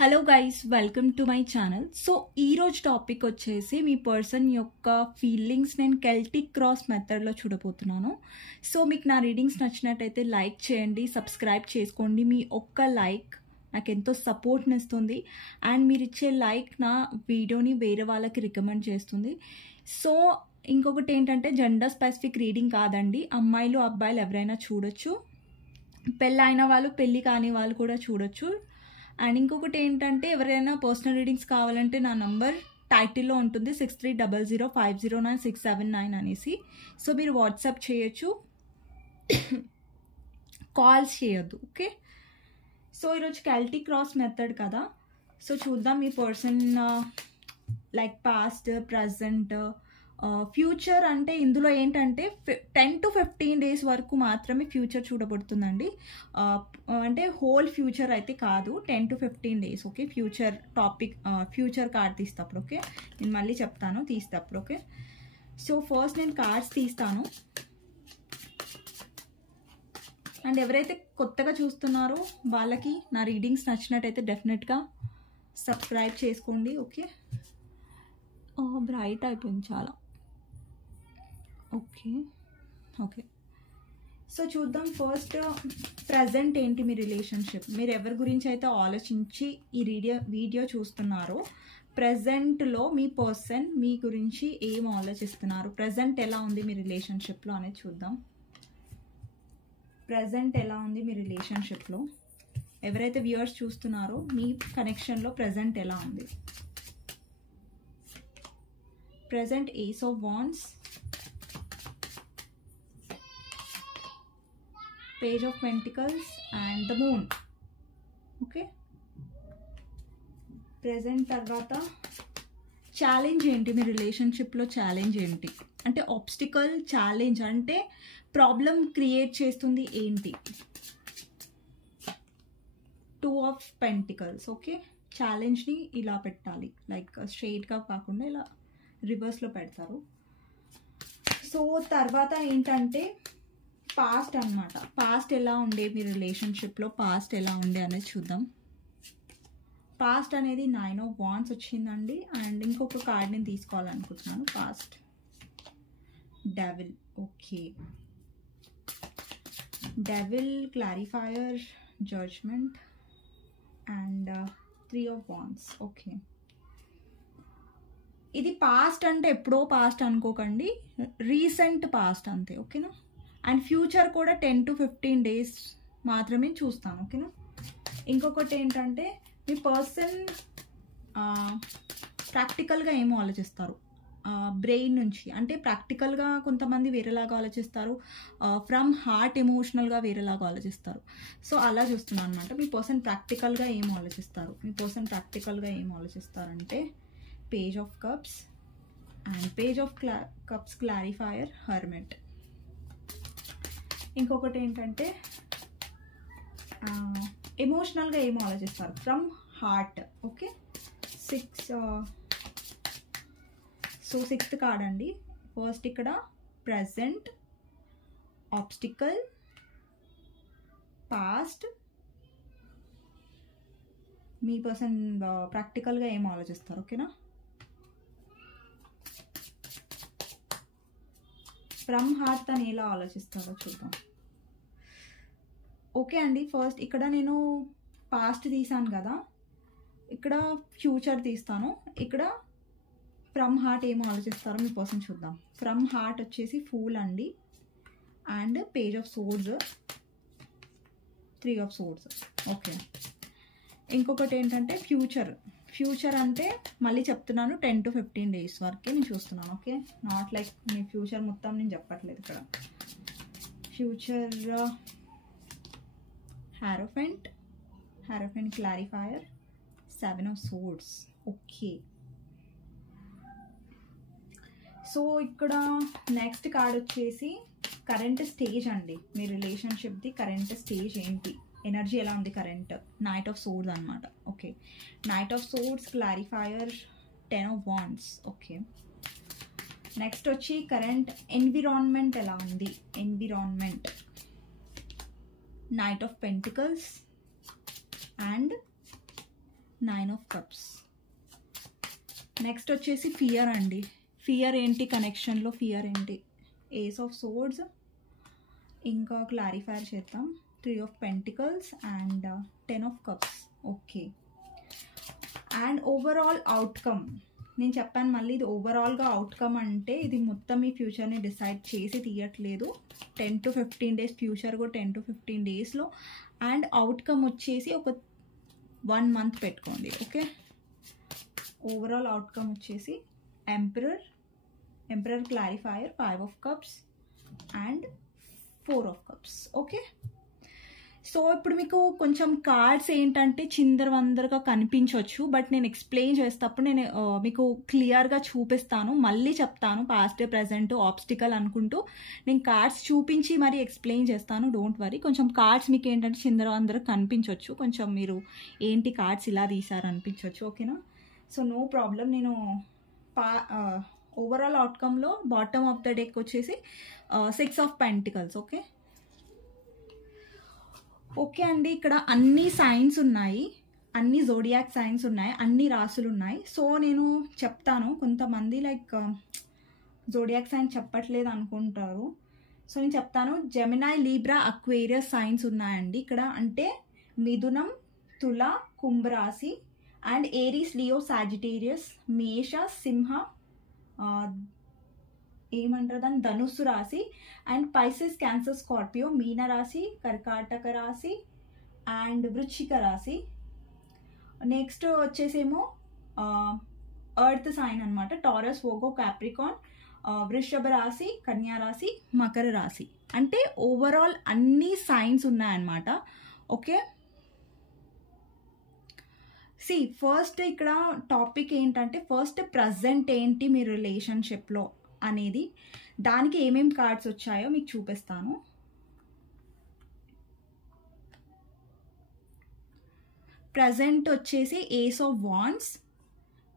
Hello guys, welcome to my channel. So ఈరోజు topic వచ్చేసి మీ person యొక్క ఫీలింగ్స్ నేను కెల్టిక్ క్రాస్ మెథడ్లో చూడబోతున్నాను. సో మీకు నా రీడింగ్స్ నచ్చినట్టయితే లైక్ చేయండి, సబ్స్క్రైబ్ చేసుకోండి. మీ ఒక్క లైక్ నాకు ఎంతో సపోర్ట్ని ఇస్తుంది అండ్ మీరు ఇచ్చే లైక్ నా వీడియోని వేరే వాళ్ళకి రికమెండ్ చేస్తుంది. సో ఇంకొకటి ఏంటంటే జెండర్ స్పెసిఫిక్ రీడింగ్ కాదండి, అమ్మాయిలు అబ్బాయిలు ఎవరైనా చూడొచ్చు, పెళ్ళైన వాళ్ళు పెళ్ళి కాని వాళ్ళు కూడా చూడొచ్చు. అండ్ ఇంకొకటి ఏంటంటే ఎవరైనా పర్సనల్ రీడింగ్స్ కావాలంటే నా నంబర్ టైటిల్లో ఉంటుంది 6300509679 అనేసి. సో మీరు వాట్సాప్ చేయొచ్చు, కాల్స్ చేయొద్దు. ఓకే, సో ఈరోజు కెల్టిక్ క్రాస్ మెథడ్ కదా. సో చూద్దాం మీ person like past, present, future. అంటే ఇందులో ఏంటంటే 10 to 15 days వరకు మాత్రమే ఫ్యూచర్ చూడబడుతుందండి. అంటే హోల్ ఫ్యూచర్ అయితే కాదు, 10 to 15 days. Okay, future topic, future card తీస్తప్పుడు. ఓకే, నేను మళ్ళీ చెప్తాను తీస్తప్పుడు. ఓకే, సో ఫస్ట్ నేను కార్డ్స్ తీస్తాను. అండ్ ఎవరైతే కొత్తగా చూస్తున్నారో వాళ్ళకి నా రీడింగ్స్ నచ్చినట్టయితే డెఫినెట్గా సబ్స్క్రైబ్ చేసుకోండి. ఓకే, బ్రైట్ అయిపోయింది చాలా. ఓకే ఓకే, సో చూద్దాం ఫస్ట్ ప్రజెంట్ ఏంటి మీ రిలేషన్షిప్. మీరు ఎవరి గురించి అయితే ఆలోచించి ఈ వీడియో చూస్తున్నారో ప్రజెంట్లో మీ పర్సన్ మీ గురించి ఏం ఆలోచిస్తున్నారు, ప్రజెంట్ ఎలా ఉంది మీ రిలేషన్షిప్లో అనేది చూద్దాం. ప్రజెంట్ ఎలా ఉంది మీ రిలేషన్షిప్లో, ఎవరైతే వ్యూవర్స్ చూస్తున్నారో మీ కనెక్షన్లో ప్రజెంట్ ఎలా ఉంది. Present ace of wands, page of pentacles and the moon. Okay, present తర్వాత ఛాలెంజ్ ఏంటి మీ రిలేషన్షిప్లో, ఛాలెంజ్ ఏంటి అంటే ఆబ్స్టికల్, ఛాలెంజ్ అంటే ప్రాబ్లం క్రియేట్ చేస్తుంది ఏంటి. 2 of Pentacles. ఓకే, ఛాలెంజ్ని ఇలా పెట్టాలి, లైక్ స్ట్రెయిట్గా కాకుండా ఇలా రివర్స్లో పెడతారు. సో తర్వాత ఏంటంటే పాస్ట్ అన్నమాట. పాస్ట్ ఎలా ఉండే మీ రిలేషన్షిప్లో, పాస్ట్ ఎలా ఉండే అనేది చూద్దాం. పాస్ట్ అనేది 9 of Wands వచ్చిందండి. అండ్ ఇంకొక కార్డ్ నేను తీసుకోవాలనుకుంటున్నాను. Past, devil. Okay, devil, clarifier, judgement and 3 of Wands. Okay, ఇది పాస్ట్ అంటే ఎప్పుడో పాస్ట్ అనుకోకండి, రీసెంట్ పాస్ట్ అంతే. ఓకేనా, అండ్ ఫ్యూచర్ కూడా 10 to 15 days మాత్రమే చూస్తాను. ఓకేనా, ఇంకొకటి ఏంటంటే మీ పర్సన్ ప్రాక్టికల్గా ఏమో ఆలోచిస్తారు బ్రెయిన్ నుంచి. అంటే ప్రాక్టికల్గా కొంతమంది వేరేలాగా ఆలోచిస్తారు, ఫ్రమ్ హార్ట్ ఎమోషనల్గా వేరేలాగా ఆలోచిస్తారు. సో అలా చూస్తున్నాను అనమాట. మీ పర్సన్ ప్రాక్టికల్గా ఏం ఆలోచిస్తారు, మీ పర్సన్ ప్రాక్టికల్గా ఏం ఆలోచిస్తారంటే page of cups and page of cups, clarifier, hermit. ఇంకొకటి ఏంటంటే ఎమోషనల్గా ఏమో ఆలోచిస్తారు, from heart. Okay, 6. So 6th card అండి. ఫస్ట్ ఇక్కడ ప్రజెంట్, ఆబ్స్టికల్, పాస్ట్. మీ పర్సన్ ప్రాక్టికల్గా ఏం ఆలోచిస్తారు. ఓకేనా, ఫ్రమ్ హార్ట్ అని ఎలా ఆలోచిస్తారో చూద్దాం. ఓకే అండి, ఫస్ట్ ఇక్కడ నేను పాస్ట్ తీసాను కదా, ఇక్కడ ఫ్యూచర్ తీస్తాను. ఇక్కడ ఫ్రమ్ హార్ట్ ఏమో ఆలోచిస్తారో మీ పర్సన్ చూద్దాం. ఫ్రమ్ హార్ట్ వచ్చేసి ఫూల్ అండి, and page of swords, 3 of Swords. Okay, ఇంకొకటి ఏంటంటే ఫ్యూచర్ అంటే మళ్ళీ చెప్తున్నాను 10 to 15 days వరకే నేను చూస్తున్నాను. Okay, not like me future మొత్తం నేను చెప్పట్లేదు ఇక్కడ. Future hierophant, clarifier, 7 of Swords. Okay, so ఇక్కడ నెక్స్ట్ కార్డ్ వచ్చేసి కరెంట్ స్టేజ్ అండి. మీ రిలేషన్షిప్ది కరెంట్ స్టేజ్ ఏంటి, ఎనర్జీ ఎలా ఉంది కరెంట్. నైట్ ఆఫ్ సోర్డ్స్ అనమాట. Okay, knight of swords, clarifier, 10 of Wands. Okay, next వచ్చి కరెంట్ ఎన్విరాన్మెంట్ ఎలా ఉంది, environment, knight of pentacles and 9 of cups. Next వచ్చేసి ఫియర్ అండి. ఫియర్ ఏంటి కనెక్షన్లో, ఫియర్ ఏంటి? Ace of swords. ఇంకా క్లారిఫైర్ చేద్దాం. 3 of pentacles and 10 of cups. Okay. And overall outcome నేను చెప్పాను మళ్ళీ, ఇది ఓవరాల్గా అవుట్కమ్ అంటే ఇది మొత్తం మీ ఫ్యూచర్ని డిసైడ్ చేసి తీయట్లేదు. 10 to 15 days ఫ్యూచర్ కూడా 10 to 15 daysలో. అండ్ అవుట్కమ్ వచ్చేసి ఒక 1 month పెట్టుకోండి. ఓకే. ఓవరాల్ అవుట్కమ్ వచ్చేసి emperor clarifier 5 of cups and 4 of cups. Okay. So ఇప్పుడు మీకు కొంచెం కార్డ్స్ ఏంటంటే చిందరవందరగా కనిపించవచ్చు, బట్ నేను ఎక్స్ప్లెయిన్ చేసేటప్పుడు నేను మీకు క్లియర్గా చూపిస్తాను, మళ్ళీ చెప్తాను పాస్ట్ ప్రజెంట్ ఆబ్స్టికల్ అనుకుంటూ నేను కార్డ్స్ చూపించి మరీ ఎక్స్ప్లెయిన్ చేస్తాను. Don't worry. కొంచెం కార్డ్స్ మీకు ఏంటంటే చిందరవందరగా కనిపించవచ్చు, కొంచెం మీరు ఏంటి కార్డ్స్ ఇలా తీసారు అనిపించవచ్చు. ఓకేనా? So no problem. నేను ఓవరాల్ అవుట్కమ్లో బాటమ్ ఆఫ్ ద డెక్ వచ్చేసి 6 ఆఫ్ పెంటికల్స్. ఓకే. ఓకే అండి, ఇక్కడ అన్ని సైన్స్ ఉన్నాయి, అన్ని జోడియాక్ సైన్స్ ఉన్నాయి, అన్ని రాసులు ఉన్నాయి. సో నేను చెప్తాను. కొంతమంది లైక్ జోడియాక్ సైన్స్ చెప్పట్లేదు అనుకుంటారు. సో నేను చెప్తాను. జెమినాయ్, లీబ్రా, అక్వేరియస్ సైన్స్ ఉన్నాయండి ఇక్కడ. అంటే మిథునం, తుల, కుంభరాశి అండ్ ఏరీస్, లియో, సాజిటేరియస్, మేష, సింహ, ఏమంటారు దాన్ని, ధనుస్సు రాశి అండ్ పైసెస్, క్యాన్సర్, స్కార్పియో, మీన రాశి, కర్కాటక రాశి అండ్ వృశ్చిక రాశి. నెక్స్ట్ వచ్చేసేమో ఎర్త్ సైన్ అనమాట. టారస్, వోగో, క్యాప్రికాన్, వృషభ రాశి, కన్యా రాశి, మకర రాశి. అంటే ఓవరాల్ అన్ని సైన్స్ ఉన్నాయన్నమాట. ఓకే. సి ఫస్ట్ ఇక్కడ టాపిక్ ఏంటంటే ఫస్ట్ ప్రజెంట్ ఏంటి మీ రిలేషన్షిప్లో అనేది, దానికి ఏమేమి కార్డ్స్ వచ్చాయో మీకు చూపిస్తాను. ప్రజెంట్ వచ్చేసి ace of wands,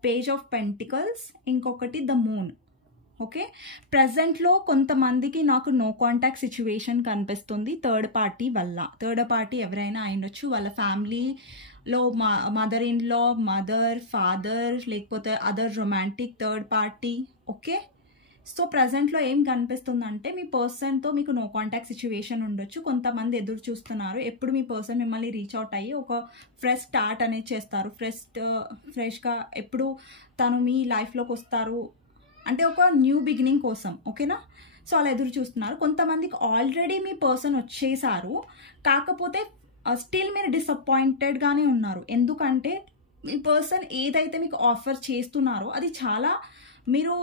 page of pentacles, ఇంకొకటి ద మూన్. ఓకే. ప్రజెంట్లో కొంతమందికి నాకు నో కాంటాక్ట్ సిచ్యువేషన్ కనిపిస్తుంది థర్డ్ పార్టీ వల్ల. థర్డ్ పార్టీ ఎవరైనా అయిండొచ్చు, వాళ్ళ ఫ్యామిలీలో mother in law, mother, father, లేకపోతే other romantic third party. Okay. So ప్రజెంట్లో ఏం కనిపిస్తుందంటే మీ పర్సన్తో మీకు నో కాంటాక్ట్ సిచ్యువేషన్ ఉండొచ్చు. కొంతమంది ఎదురు చూస్తున్నారు ఎప్పుడు మీ పర్సన్ మిమ్మల్ని రీచ్ అవుట్ అయ్యి ఒక ఫ్రెష్ స్టార్ట్ అనేది చేస్తారు. ఫ్రెష్గా ఎప్పుడు తను మీ లైఫ్లోకి వస్తారు అంటే ఒక న్యూ బిగినింగ్ కోసం. ఓకేనా? సో అలా ఎదురు చూస్తున్నారు. కొంతమందికి ఆల్రెడీ మీ పర్సన్ వచ్చేసారు, కాకపోతే స్టిల్ మీరు డిసప్పాయింటెడ్గానే ఉన్నారు. ఎందుకంటే మీ పర్సన్ ఏదైతే మీకు ఆఫర్ చేస్తున్నారో అది చాలా మీరు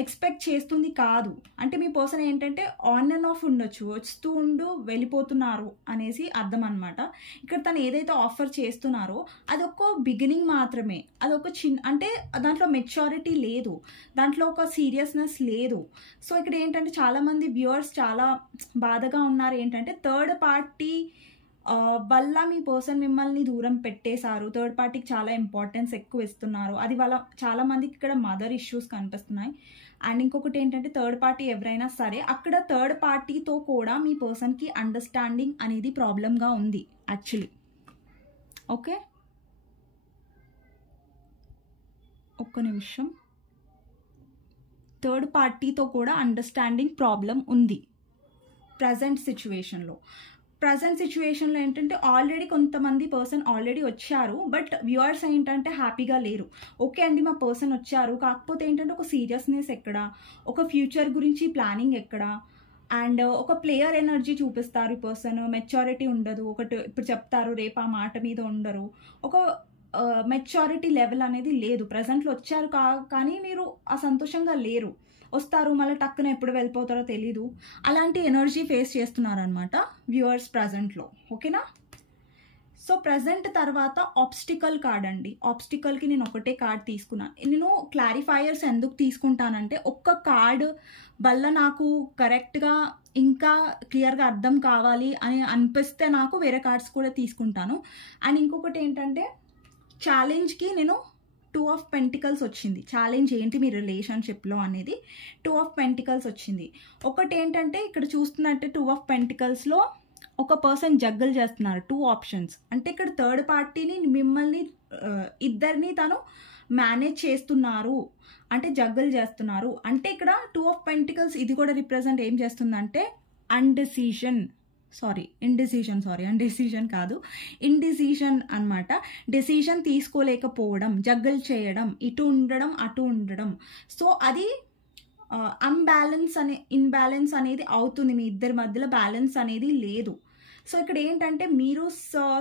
ఎక్స్పెక్ట్ చేస్తుంది కాదు. అంటే మీ పర్సన్ ఏంటంటే ఆన్ అండ్ ఆఫ్ ఉండొచ్చు, వస్తూ ఉండు వెళ్ళిపోతున్నారు అనేసి అర్థం అనమాట. ఇక్కడ తను ఏదైతే ఆఫర్ చేస్తున్నారో అదొక బిగినింగ్ మాత్రమే. అదొక అంటే దాంట్లో మెచ్యూరిటీ లేదు, దాంట్లో ఒక సీరియస్నెస్ లేదు. సో ఇక్కడ ఏంటంటే చాలామంది వ్యూవర్స్ చాలా బాధగా ఉన్నారు. ఏంటంటే థర్డ్ పార్టీ వల్ల మీ పర్సన్ మిమ్మల్ని దూరం పెట్టేశారు, థర్డ్ పార్టీకి చాలా ఇంపార్టెన్స్ ఎక్కువ ఇస్తున్నారు. అది వల్ల చాలా మందికి ఇక్కడ మదర్ ఇష్యూస్ కనిపిస్తున్నాయి. అండ్ ఇంకొకటి ఏంటంటే థర్డ్ పార్టీ ఎవరైనా సరే అక్కడ థర్డ్ పార్టీతో కూడా మీ పర్సన్కి అండర్స్టాండింగ్ అనేది ప్రాబ్లంగా ఉంది యాక్చువల్లీ. ఓకే. ఒక్క నిమిషం. థర్డ్ పార్టీతో కూడా అండర్స్టాండింగ్ ప్రాబ్లం ఉంది ప్రజెంట్ సిచ్యువేషన్లో. ప్రజెంట్ సిచ్యువేషన్లో ఏంటంటే ఆల్రెడీ కొంతమంది పర్సన్ ఆల్రెడీ వచ్చారు, బట్ వ్యూవర్స్ ఏంటంటే హ్యాపీగా లేరు. ఓకే అండి మా పర్సన్ వచ్చారు, కాకపోతే ఏంటంటే ఒక సీరియస్నెస్ ఎక్కడ, ఒక ఫ్యూచర్ గురించి ప్లానింగ్ ఎక్కడ, అండ్ ఒక ప్లేయర్ ఎనర్జీ చూపిస్తారు ఈ పర్సన్. మెచ్యూరిటీ ఉండదు. ఒకటి ఇప్పుడు చెప్తారు, రేపు ఆ మాట మీద ఉండరు. ఒక మెచ్యూరిటీ లెవెల్ అనేది లేదు. ప్రజెంట్లో వచ్చారు కానీ మీరు ఆ సంతోషంగా లేరు. వస్తారు మళ్ళీ టక్కున ఎప్పుడు వెళ్ళిపోతారో తెలీదు. అలాంటి ఎనర్జీ ఫేస్ చేస్తున్నారనమాట వ్యూవర్స్ ప్రజెంట్లో. ఓకేనా? సో ప్రజెంట్ తర్వాత ఆబ్స్టికల్ కార్డ్ అండి. ఆబ్స్టికల్కి నేను ఒకటే కార్డ్ తీసుకున్నాను. నేను క్లారిఫైయర్స్ ఎందుకు తీసుకుంటానంటే ఒక్క కార్డ్ వల్ల నాకు కరెక్ట్గా ఇంకా క్లియర్గా అర్థం కావాలి అని అనిపిస్తే నాకు వేరే కార్డ్స్ కూడా తీసుకుంటాను. అండ్ ఇంకొకటి ఏంటంటే ఛాలెంజ్కి నేను 2 ఆఫ్ పెంటికల్స్ వచ్చింది. ఛాలెంజ్ ఏంటి మీ రిలేషన్షిప్లో అనేది 2 ఆఫ్ పెంటికల్స్ వచ్చింది. ఒకటి ఏంటంటే ఇక్కడ చూస్తున్నట్టే 2 ఆఫ్ పెంటికల్స్లో ఒక పర్సన్ జగ్గల్ చేస్తున్నారు, 2 ఆప్షన్స్. అంటే ఇక్కడ థర్డ్ పార్టీని మిమ్మల్ని ఇద్దరిని తను మేనేజ్ చేస్తున్నారు, అంటే జగ్గల్ చేస్తున్నారు. అంటే ఇక్కడ 2 ఆఫ్ పెంటికల్స్ ఇది కూడా రిప్రజెంట్ ఏం చేస్తుందంటే ఇండిసిషన్ కాదు, ఇండిసిషన్ అనమాట. డెసిషన్ తీసుకోలేకపోవడం, జగ్గల్ చేయడం, ఇటు ఉండడం అటు ఉండడం. సో అది ఇన్బ్యాలెన్స్ అనేది అవుతుంది, మీ ఇద్దరి మధ్యలో బ్యాలెన్స్ అనేది లేదు. సో ఇక్కడ ఏంటంటే మీరు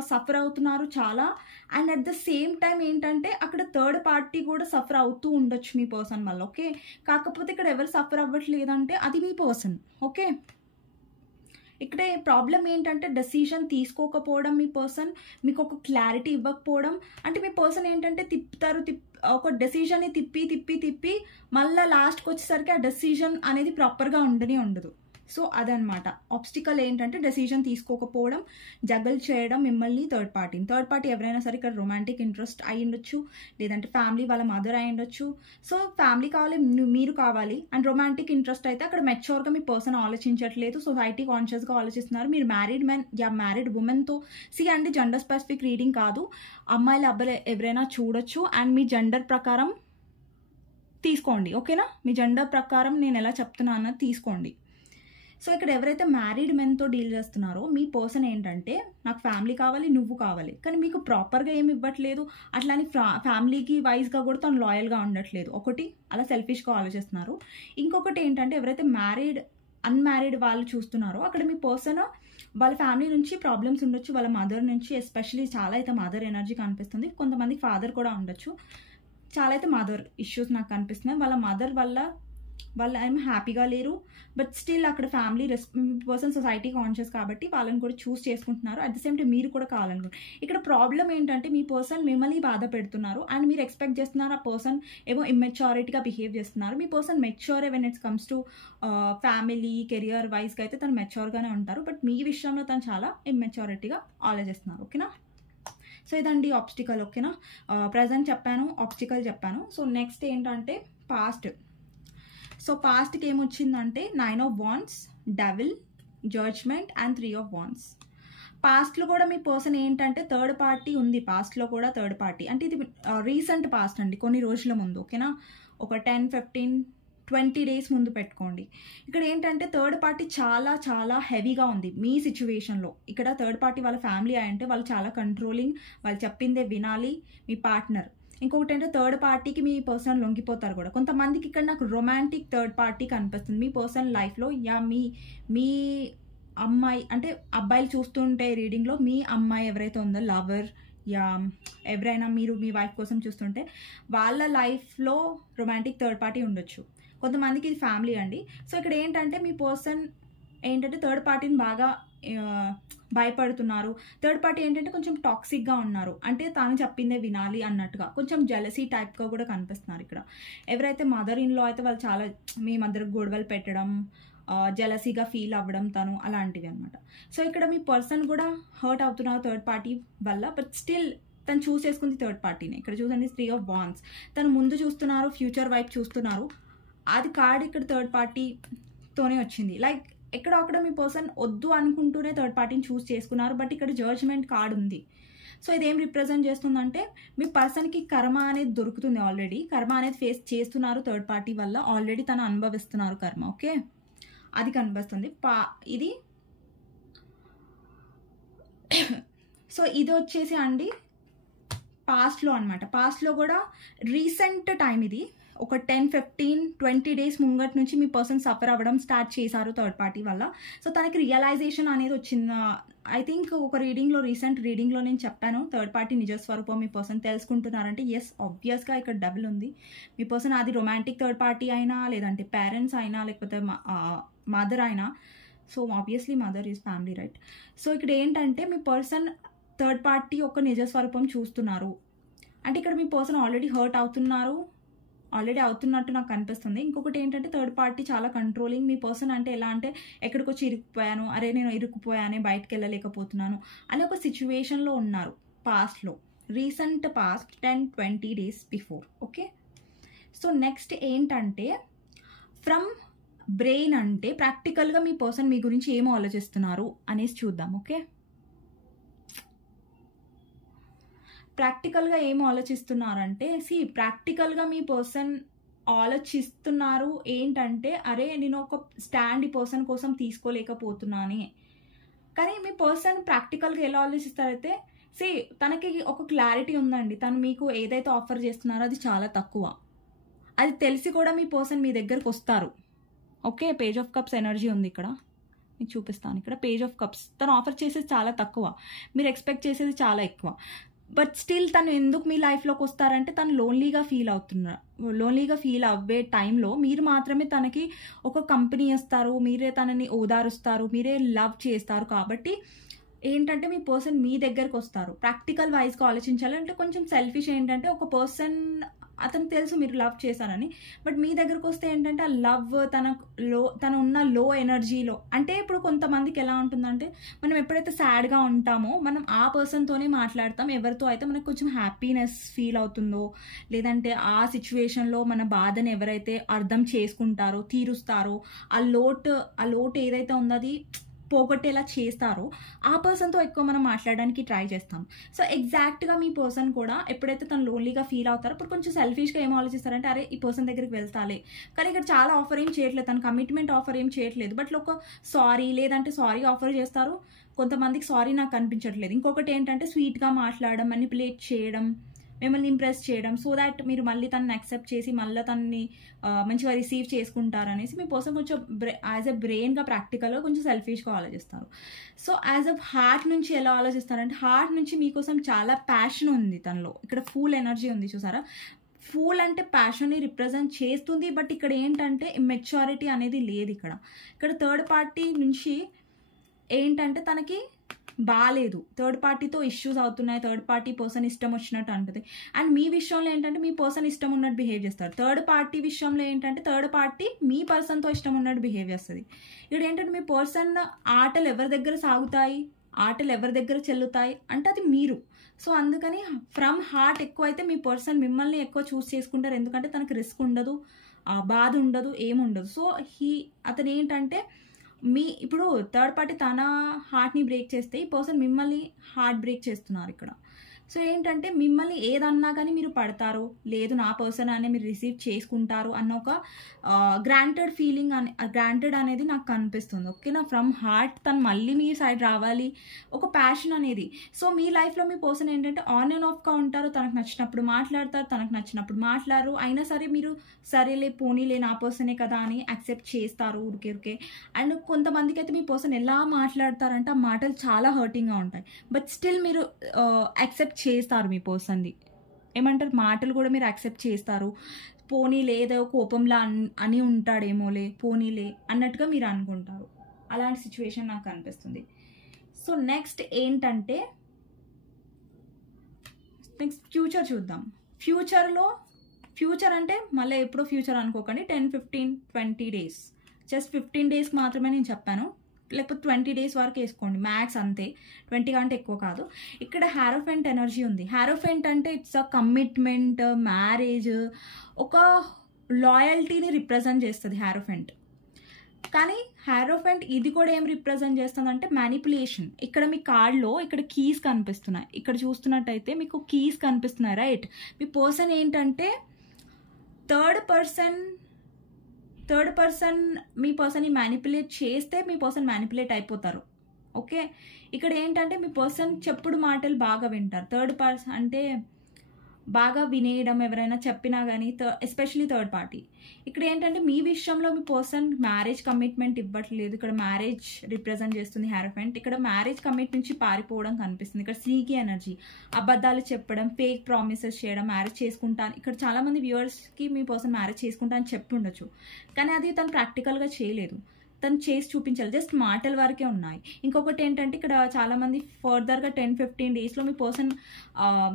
సఫర్ అవుతున్నారు చాలా, and at the same time ఏంటంటే అక్కడ థర్డ్ పార్టీ కూడా సఫర్ అవుతూ ఉండొచ్చు మీ పర్సన్ వల్ల. ఓకే, కాకపోతే ఇక్కడ ఎవరు సఫర్ అవ్వట్లేదంటే అది మీ పర్సన్. ఓకే, ఇక్కడ ప్రాబ్లం ఏంటంటే డెసిషన్ తీసుకోకపోవడం, మీ పర్సన్ మీకు ఒక క్లారిటీ ఇవ్వకపోవడం. అంటే మీ పర్సన్ ఏంటంటే ఒక డెసిషన్ని తిప్పి మళ్ళీ లాస్ట్కి వచ్చేసరికి ఆ డెసిషన్ అనేది ప్రాపర్గా ఉండదు. సో అదనమాట ఆబ్స్టికల్ ఏంటంటే డెసిషన్ తీసుకోకపోవడం, జగల్ చేయడం మిమ్మల్ని థర్డ్ పార్టీ ఎవరైనా సరే ఇక్కడ రొమాంటిక్ ఇంట్రెస్ట్ అయి ఉండొచ్చు, లేదంటే ఫ్యామిలీ వాళ్ళ మదర్ అయి ఉండొచ్చు. సో ఫ్యామిలీ కావాలి, మీరు కావాలి, అండ్ రొమాంటిక్ ఇంట్రెస్ట్ అయితే అక్కడ మెచ్యూర్గా మీ పర్సన్ ఆలోచించట్లేదు, సొసైటీ కాన్షియస్గా ఆలోచిస్తున్నారు. మీరు మ్యారీడ్ మెన్ యా మ్యారీడ్ ఉమెన్తో అండి జెండర్ స్పెసిఫిక్ రీడింగ్ కాదు, అమ్మాయిలు అబ్బాయిలు ఎవరైనా చూడొచ్చు. అండ్ మీ జెండర్ ప్రకారం తీసుకోండి, ఓకేనా? మీ జెండర్ ప్రకారం నేను ఎలా చెప్తున్నా అన్నది తీసుకోండి. సో ఇక్కడ ఎవరైతే మ్యారీడ్ మెన్తో డీల్ చేస్తున్నారో మీ పర్సన్ ఏంటంటే నాకు ఫ్యామిలీ కావాలి, నువ్వు కావాలి, కానీ మీకు ప్రాపర్గా ఏమి ఇవ్వట్లేదు. అట్లాని ఫ్యామిలీకి వైజ్గా కూడా తను లాయల్గా ఉండట్లేదు. ఒకటి అలా సెల్ఫిష్గా ఆలోచిస్తున్నారు. ఇంకొకటి ఏంటంటే ఎవరైతే అన్మ్యారీడ్ వాళ్ళు చూస్తున్నారో అక్కడ మీ పర్సన్ వాళ్ళ ఫ్యామిలీ నుంచి ప్రాబ్లమ్స్ ఉండొచ్చు, వాళ్ళ మదర్ నుంచి ఎస్పెషలీ చాలా అయితే మదర్ ఎనర్జీ కనిపిస్తుంది. కొంతమంది ఫాదర్ కూడా ఉండొచ్చు, చాలా అయితే మదర్ ఇష్యూస్ నాకు కనిపిస్తున్నాయి. వాళ్ళ మదర్ వాళ్ళు ఏం హ్యాపీగా లేరు, బట్ స్టిల్ అక్కడ ఫ్యామిలీ పర్సన్ సొసైటీ కాన్షియస్ కాబట్టి వాళ్ళని కూడా చూస్ చేసుకుంటున్నారు. అట్ ద సేమ్ టైం మీరు కూడా కావాలనుకుంటున్నారు. ఇక్కడ ప్రాబ్లం ఏంటంటే మీ పర్సన్ మిమ్మల్ని బాధ పెడుతున్నారు, అండ్ మీరు ఎక్స్పెక్ట్ చేస్తున్నారు ఆ పర్సన్ ఏమో ఇమ్మెచ్యూరిటీగా బిహేవ్ చేస్తున్నారు. మీ person mature when it's comes to family career వైజ్గా అయితే తను మెచ్యూర్గానే ఉంటారు, బట్ మీ విషయంలో తను చాలా ఇమ్మెచ్యూరిటీగా ఆలోచిస్తున్నారు. ఓకేనా? సో ఇదండి ఆబ్స్టికల్. ఓకేనా? ప్రజెంట్ చెప్పాను, ఆబ్స్టికల్ చెప్పాను. సో నెక్స్ట్ ఏంటంటే పాస్ట్. సో పాస్ట్కి ఏమొచ్చిందంటే 9 of wands, devil, judgement and 3 of wands. పాస్ట్లో కూడా మీ పర్సన్ ఏంటంటే థర్డ్ పార్టీ ఉంది, పాస్ట్లో కూడా థర్డ్ పార్టీ. అంటే ఇది రీసెంట్ పాస్ట్ అండి, కొన్ని రోజుల ముందు. ఓకేనా? ఒక 10, 15, 20 డేస్ ముందు పెట్టుకోండి. ఇక్కడ ఏంటంటే థర్డ్ పార్టీ చాలా చాలా హెవీగా ఉంది మీ సిచ్యువేషన్లో. ఇక్కడ థర్డ్ పార్టీ వాళ్ళ ఫ్యామిలీ అంటే వాళ్ళు చాలా కంట్రోలింగ్, వాళ్ళు చెప్పిందే వినాలి మీ పార్ట్నర్. ఇంకొకటి అంటే థర్డ్ పార్టీకి మీ పర్సన్ లొంగిపోతారు కూడా. కొంతమందికి ఇక్కడ నాకు రొమాంటిక్ థర్డ్ పార్టీ కనిపిస్తుంది మీ పర్సన్ లైఫ్లో. యా మీ అమ్మాయి అంటే అబ్బాయిలు చూస్తుంటే రీడింగ్లో మీ అమ్మాయి ఎవరైతే ఉందో లవర్, యా ఎవరైనా మీరు మీ వైఫ్ కోసం చూస్తుంటే వాళ్ళ లైఫ్లో రొమాంటిక్ థర్డ్ పార్టీ ఉండొచ్చు. కొంతమందికి ఇది ఫ్యామిలీ అండి. సో ఇక్కడ ఏంటంటే మీ పర్సన్ ఏంటంటే థర్డ్ పార్టీని బాగా భయపడుతున్నారు. థర్డ్ పార్టీ ఏంటంటే కొంచెం టాక్సిక్గా ఉన్నారు, అంటే తాను చెప్పిందే వినాలి అన్నట్టుగా, కొంచెం జెలసీ టైప్గా కూడా కనిపిస్తున్నారు. ఇక్కడ ఎవరైతే మదర్ ఇన్ లా అయితే వాళ్ళు చాలా మీ మదర్ గొడవలు పెట్టడం, జెలసీగా ఫీల్ అవ్వడం తను, అలాంటివి అనమాట. సో ఇక్కడ మీ పర్సన్ కూడా హర్ట్ అవుతున్నారు థర్డ్ పార్టీ వల్ల, బట్ స్టిల్ తను చూస్ చేసుకుంది థర్డ్ పార్టీని. ఇక్కడ చూడండి 3 ఆఫ్ వాండ్స్, తను ముందు చూస్తున్నారు, ఫ్యూచర్ వైపు చూస్తున్నారు. అది కార్డ్ ఇక్కడ థర్డ్ పార్టీతోనే వచ్చింది. లైక్ ఎక్కడ అక్కడ మీ పర్సన్ వద్దు అనుకుంటూనే థర్డ్ పార్టీని చూస్ చేసుకున్నారు, బట్ ఇక్కడ జడ్జ్మెంట్ కార్డ్ ఉంది. సో ఇదేం రిప్రజెంట్ చేస్తుందంటే మీ పర్సన్కి కర్మ అనేది దొరుకుతుంది, ఆల్రెడీ కర్మ అనేది ఫేస్ చేస్తున్నారు థర్డ్ పార్టీ వల్ల, ఆల్రెడీ తను అనుభవిస్తున్నారు కర్మ. ఓకే, అది కనిపిస్తుంది. ఇది సో ఇది వచ్చేసి అండి పాస్ట్లో అనమాట. పాస్ట్లో కూడా రీసెంట్ టైం ఇది, ఒక 10, 15, 20 డేస్ ముంగట్ నుంచి మీ పర్సన్ సఫర్ అవ్వడం స్టార్ట్ చేశారు థర్డ్ పార్టీ వల్ల. సో తనకి రియలైజేషన్ అనేది వచ్చింది. ఐ థింక్ ఒక రీడింగ్లో, రీసెంట్ రీడింగ్లో నేను చెప్పాను థర్డ్ పార్టీ నిజస్వరూపం మీ పర్సన్ తెలుసుకుంటున్నారంటే. ఎస్, ఆబ్వియస్గా ఇక్కడ డబుల్ ఉంది. మీ పర్సన్ అది రొమాంటిక్ థర్డ్ పార్టీ అయినా, లేదంటే పేరెంట్స్ అయినా, లేకపోతే మదర్ అయినా. So obviously mother is family, right? So ఇక్కడ ఏంటంటే మీ పర్సన్ థర్డ్ పార్టీ యొక్క నిజస్వరూపం చూస్తున్నారు. అంటే ఇక్కడ మీ పర్సన్ ఆల్రెడీ హర్ట్ అవుతున్నట్టు నాకు కనిపిస్తుంది. ఇంకొకటి ఏంటంటే థర్డ్ పార్టీ చాలా కంట్రోలింగ్. మీ పర్సన్ అంటే ఎలా అంటే ఎక్కడికి వచ్చి ఇరుక్కుపోయాను, అరే నేను ఇరుక్కుపోయానే, బయటకు వెళ్ళలేకపోతున్నాను అనే ఒక సిచ్యువేషన్లో ఉన్నారు పాస్ట్లో, recent past 10-20 days before. Okay, so next ఏంటంటే ఫ్రమ్ బ్రెయిన్ అంటే ప్రాక్టికల్గా మీ పర్సన్ మీ గురించి ఏం ఆలోచిస్తున్నారు అనేసి చూద్దాం. ఓకే, ప్రాక్టికల్గా ఏం ఆలోచిస్తున్నారంటే ప్రాక్టికల్గా మీ పర్సన్ ఆలోచిస్తున్నారు ఏంటంటే, అరే నేను ఒక స్టాండ్ ఈ పర్సన్ కోసం తీసుకోలేకపోతున్నానే. కానీ మీ పర్సన్ ప్రాక్టికల్గా ఎలా ఆలోచిస్తారైతే తనకి ఒక క్లారిటీ ఉందండి. తను మీకు ఏదైతే ఆఫర్ చేస్తున్నారో అది చాలా తక్కువ. అది తెలిసి కూడా మీ పర్సన్ మీ దగ్గరకు వస్తారు. Okay, page of cups energy ఉంది ఇక్కడ, మీకు చూపిస్తాను. ఇక్కడ పేజ్ ఆఫ్ కప్స్, తను ఆఫర్ చేసేది చాలా తక్కువ, మీరు ఎక్స్పెక్ట్ చేసేది చాలా ఎక్కువ. బట్ స్టిల్ తను ఎందుకు మీ లైఫ్లోకి వస్తారంటే తను లోన్లీగా ఫీల్ అవ్వే టైంలో మీరు మాత్రమే తనకి ఒక కంపెనీ ఇస్తారు, మీరే తనని ఓదారుస్తారు, మీరే లవ్ చేస్తారు. కాబట్టి ఏంటంటే మీ పర్సన్ మీ దగ్గరకు వస్తారు. ప్రాక్టికల్ వైజ్గా ఆలోచించాలంటే కొంచెం సెల్ఫిష్ ఏంటంటే, ఒక పర్సన్ అతనికి తెలుసు మీరు లవ్ చేశారని, బట్ మీ దగ్గరకు వస్తే ఏంటంటే ఆ లవ్ తన ఉన్న లో ఎనర్జీలో, అంటే ఇప్పుడు కొంతమందికి ఎలా ఉంటుందంటే, మనం ఎప్పుడైతే సాడ్గా ఉంటామో మనం ఆ పర్సన్తోనే మాట్లాడతాం. ఎవరితో అయితే మనకు కొంచెం హ్యాపీనెస్ ఫీల్ అవుతుందో, లేదంటే ఆ సిచ్యువేషన్లో మన బాధను ఎవరైతే అర్థం చేసుకుంటారో, తీరుస్తారో, ఆ లోటు ఏదైతే ఉందో అది పోగొట్టేలా చేస్తారో ఆ పర్సన్తో ఎక్కువ మనం మాట్లాడడానికి ట్రై చేస్తాం. సో ఎగ్జాక్ట్గా మీ పర్సన్ కూడా ఎప్పుడైతే తను లోన్లీగా ఫీల్ అవుతారో ఇప్పుడు కొంచెం సెల్ఫిష్గా ఏం ఆలోచిస్తారంటే, అరే ఈ పర్సన్ దగ్గరికి వెళ్తాలే, కానీ ఇక్కడ చాలా ఆఫర్ ఏం చేయట్లేదు, తను కమిట్మెంట్ ఆఫర్ ఏం చేయట్లేదు, బట్ ఒక సారీ లేదంటే సారీ ఆఫర్ చేస్తారు. కొంతమందికి సారీ నాకు కనిపించట్లేదు. ఇంకొకటి ఏంటంటే స్వీట్గా మాట్లాడడం, మ్యానిపులేట్ చేయడం, మిమ్మల్ని ఇంప్రెస్ చేయడం, సో దాట్ మీరు మళ్ళీ తనని యాక్సెప్ట్ చేసి మళ్ళీ తనని మంచిగా రిసీవ్ చేసుకుంటారనేసి మీ పర్సన్ కొంచెం యాజ్ ఎ బ్రెయిన్గా ప్రాక్టికల్గా కొంచెం సెల్ఫిష్గా ఆలోచిస్తారు. సో యాజ్ ఎ హార్ట్ నుంచి ఎలా ఆలోచిస్తారంటే, హార్ట్ నుంచి మీకోసం చాలా ప్యాషన్ ఉంది తనలో. ఇక్కడ ఫుల్ ఎనర్జీ ఉంది చూసారా, ఫూల్ అంటే ప్యాషన్ని రిప్రజెంట్ చేస్తుంది. బట్ ఇక్కడ ఏంటంటే మెచ్యూరిటీ అనేది లేదు. ఇక్కడ థర్డ్ పార్టీ నుంచి ఏంటంటే తనకి బాగాలేదు, థర్డ్ పార్టీతో ఇష్యూస్ అవుతున్నాయి, థర్డ్ పార్టీ పర్సన్ ఇష్టం వచ్చినట్టు అంటుంది. అండ్ మీ విషయంలో ఏంటంటే మీ పర్సన్ ఇష్టం ఉన్నట్టు బిహేవ్ చేస్తారు. థర్డ్ పార్టీ విషయంలో ఏంటంటే థర్డ్ పార్టీ మీ పర్సన్తో ఇష్టం ఉన్నట్టు బిహేవ్ చేస్తుంది. ఇక్కడ ఏంటంటే మీ పర్సన్ ఆటలు ఎవరి దగ్గర సాగుతాయి, ఆటలు ఎవరి దగ్గర చెల్లుతాయి అంటే అది మీరు. సో అందుకని ఫ్రమ్ హార్ట్ ఎక్కువ అయితే మీ పర్సన్ మిమ్మల్ని ఎక్కువ చూస్ చేసుకుంటారు. ఎందుకంటే తనకు రిస్క్ ఉండదు, బాధ ఉండదు, ఏముండదు. సో అతను ఏంటంటే ఇప్పుడు థర్డ్ పార్టీ తన హార్ట్ని బ్రేక్ చేస్తే ఈ పర్సన్ మిమ్మల్ని హార్ట్ బ్రేక్ చేస్తున్నారు ఇక్కడ. సో ఏంటంటే మిమ్మల్ని ఏదన్నా కానీ మీరు పడతారు, లేదు నా పర్సన్ అనే మీరు రిసీవ్ చేసుకుంటారు అన్న ఒక గ్రాంటెడ్ ఫీలింగ్ గ్రాంటెడ్ అనేది నాకు కనిపిస్తుంది. ఓకేనా, ఫ్రమ్ హార్ట్ తను మళ్ళీ మీ సైడ్ రావాలి, ఒక ప్యాషన్ అనేది. సో మీ లైఫ్లో మీ పర్సన్ ఏంటంటే ఆన్ అండ్ ఆఫ్గా ఉంటారు, తనకు నచ్చినప్పుడు మాట్లాడతారు, తనకు నచ్చినప్పుడు మాట్లాడరు. అయినా సరే మీరు సరేలే పోనీలే నా పర్సనే కదా అని యాక్సెప్ట్ చేస్తారు ఊరికే. అండ్ కొంతమందికి అయితే మీ పర్సన్ ఎలా మాట్లాడతారంటే ఆ మాటలు చాలా హర్టింగ్గా ఉంటాయి, బట్ స్టిల్ మీరు యాక్సెప్ట్ చేస్తారు మీ పర్సన్ది. ఏమంటారు, మాటలు కూడా మీరు యాక్సెప్ట్ చేస్తారు. పోనీలే ఏదో కోపంలా అని ఉంటాడేమోలే, పోనీలే అన్నట్టుగా మీరు అనుకుంటారు. అలాంటి సిచ్యువేషన్ నాకు అనిపిస్తుంది. సో నెక్స్ట్ ఏంటంటే నెక్స్ట్ ఫ్యూచర్ చూద్దాం. ఫ్యూచర్ అంటే మళ్ళీ ఎప్పుడో ఫ్యూచర్ అనుకోకండి, 10, 15, 20 డేస్, జస్ట్ 15 డేస్కి మాత్రమే నేను చెప్పాను, లేకపోతే 20 డేస్ వరకు వేసుకోండి మ్యాక్స్, అంతే. 20 కంటే ఎక్కువ కాదు. ఇక్కడ హారోఫెంట్ ఎనర్జీ ఉంది. హారోఫెంట్ అంటే ఇట్స్ అ కమిట్మెంట్, మ్యారేజ్, ఒక లాయల్టీని రిప్రజెంట్ చేస్తుంది హారోఫెంట్. కానీ హారోఫెంట్ ఇది కూడా ఏం రిప్రజెంట్ చేస్తుంది అంటే మ్యానిపులేషన్. ఇక్కడ మీ కార్డ్లో ఇక్కడ కీస్ కనిపిస్తున్నాయి, ఇక్కడ చూస్తున్నట్టయితే మీకు కీస్ కనిపిస్తున్నాయి, రైట్. మీ పర్సన్ ఏంటంటే థర్డ్ పర్సన్ మీ పర్సన్ని మ్యానిపులేట్ చేస్తే మీ పర్సన్ మ్యానిపులేట్ అయిపోతారు. ఓకే, ఇక్కడ ఏంటంటే మీ పర్సన్ చెప్పుడు మాటలు బాగా వింటారు. థర్డ్ పర్సన్ అంటే బాగా వినేయడం, ఎవరైనా చెప్పినా కానీ, ఎస్పెషలీ థర్డ్ పార్టీ. ఇక్కడ ఏంటంటే మీ విషయంలో మీ పర్సన్ మ్యారేజ్ కమిట్మెంట్ ఇవ్వట్లేదు. ఇక్కడ మ్యారేజ్ రిప్రజెంట్ చేస్తుంది హారోఫెంట్. ఇక్కడ మ్యారేజ్ కమిట్ నుంచి పారిపోవడం కనిపిస్తుంది. ఇక్కడ స్నీకీ ఎనర్జీ, అబద్ధాలు చెప్పడం, ఫేక్ ప్రామిసెస్ చేయడం, మ్యారేజ్ చేసుకుంటాను. ఇక్కడ చాలామంది వ్యూవర్స్కి మీ పర్సన్ మ్యారేజ్ చేసుకుంటా అని చెప్పి ఉండొచ్చు, కానీ అది తను ప్రాక్టికల్గా చేయలేదు, తను చేసి చూపించాలి, జస్ట్ మాటల వరకే ఉన్నాయి. ఇంకొకటి ఏంటంటే ఇక్కడ చాలామంది ఫర్దర్గా 10-15 డేస్లో మీ పర్సన్